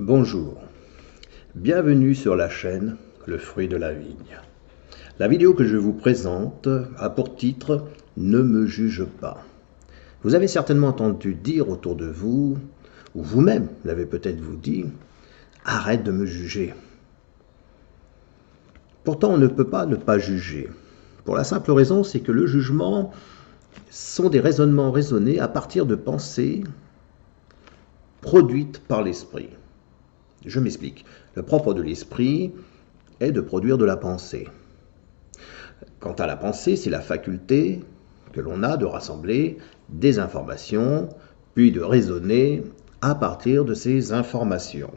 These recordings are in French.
Bonjour, bienvenue sur la chaîne Le Fruit de la Vigne. La vidéo que je vous présente a pour titre « Ne me juge pas ». Vous avez certainement entendu dire autour de vous, ou vous-même l'avez peut-être vous dit, « Arrête de me juger ». Pourtant, on ne peut pas ne pas juger. Pour la simple raison, c'est que le jugement sont des raisonnements raisonnés à partir de pensées produites par l'esprit. Je m'explique. Le propre de l'esprit est de produire de la pensée. Quant à la pensée, c'est la faculté que l'on a de rassembler des informations, puis de raisonner à partir de ces informations.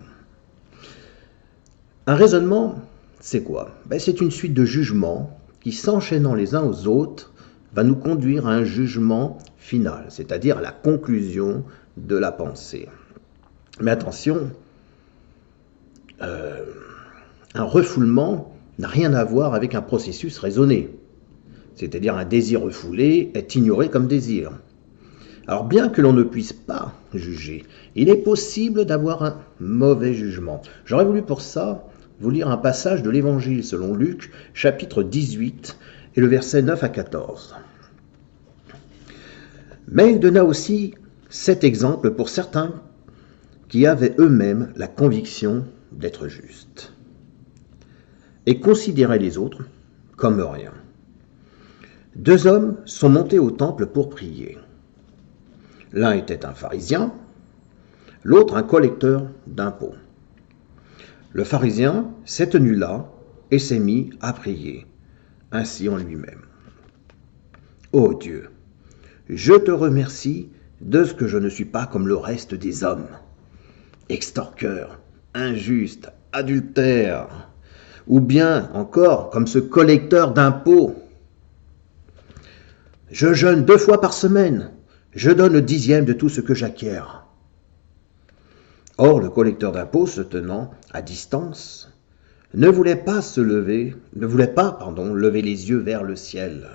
Un raisonnement, c'est quoi? C'est une suite de jugements qui, s'enchaînant les uns aux autres, va nous conduire à un jugement final, c'est-à-dire à la conclusion de la pensée. Mais attention, un refoulement n'a rien à voir avec un processus raisonné. C'est-à-dire un désir refoulé est ignoré comme désir. Alors bien que l'on ne puisse pas juger, il est possible d'avoir un mauvais jugement. J'aurais voulu pour ça vous lire un passage de l'Évangile selon Luc, chapitre 18, et le verset 9 à 14. Mais il donna aussi cet exemple pour certains qui avaient eux-mêmes la conviction d'être justes et considéraient les autres comme rien. Deux hommes sont montés au temple pour prier. L'un était un pharisien, l'autre un collecteur d'impôts. Le pharisien s'est tenu là et s'est mis à prier, ainsi en lui-même. Ô Dieu, je te remercie de ce que je ne suis pas comme le reste des hommes, extorqueur, injuste, adultère, ou bien encore comme ce collecteur d'impôts. Je jeûne 2 fois par semaine, je donne le 10e de tout ce que j'acquiers. Or, le collecteur d'impôts, se tenant à distance, ne voulait pas lever les yeux vers le ciel.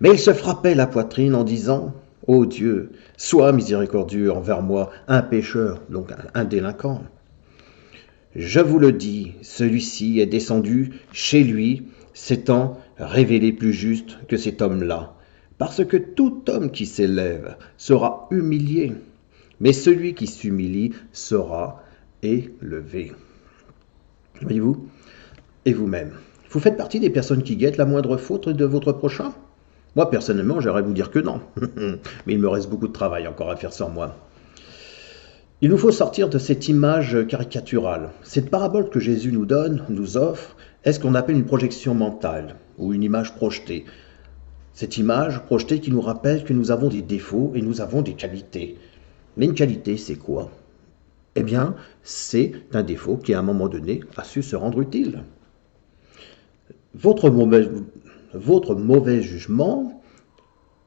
Mais il se frappait la poitrine en disant « Ô Dieu, sois miséricordieux envers moi, un pécheur, donc un délinquant. Je vous le dis, celui-ci est descendu chez lui, s'étant révélé plus juste que cet homme-là, parce que tout homme qui s'élève sera humilié, mais celui qui s'humilie sera élevé. » Voyez-vous? Et vous-même, vous faites partie des personnes qui guettent la moindre faute de votre prochain? Moi, personnellement, j'aimerais vous dire que non. Mais il me reste beaucoup de travail encore à faire sur moi. Il nous faut sortir de cette image caricaturale. Cette parabole que Jésus nous offre, est ce qu'on appelle une projection mentale ou une image projetée. Cette image projetée qui nous rappelle que nous avons des défauts et nous avons des qualités. Mais une qualité, c'est quoi? Eh bien, c'est un défaut qui, à un moment donné, a su se rendre utile. Votre mauvais jugement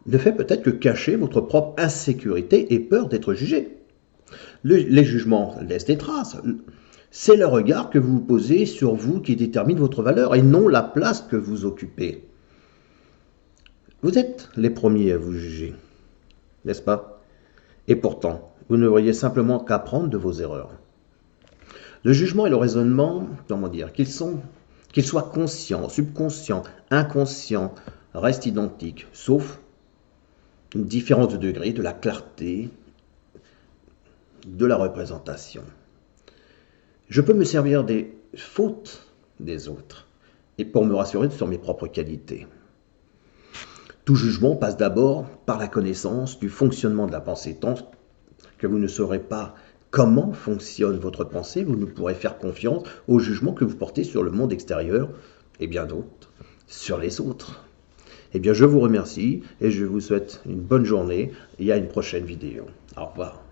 ne fait peut-être que cacher votre propre insécurité et peur d'être jugé. Les jugements laissent des traces. C'est le regard que vous posez sur vous qui détermine votre valeur et non la place que vous occupez. Vous êtes les premiers à vous juger, n'est-ce pas? Et pourtant, vous ne devriez simplement qu'apprendre de vos erreurs. Le jugement et le raisonnement, qu'ils soient conscients, subconscients, inconscients, restent identiques, sauf une différence de degré de la clarté de la représentation. Je peux me servir des fautes des autres et pour me rassurer sur mes propres qualités. Tout jugement passe d'abord par la connaissance du fonctionnement de la pensée. Tant que vous ne saurez pas comment fonctionne votre pensée, vous ne pourrez faire confiance au jugement que vous portez sur le monde extérieur et bien d'autres, sur les autres. Eh bien, je vous remercie et je vous souhaite une bonne journée et à une prochaine vidéo. Au revoir.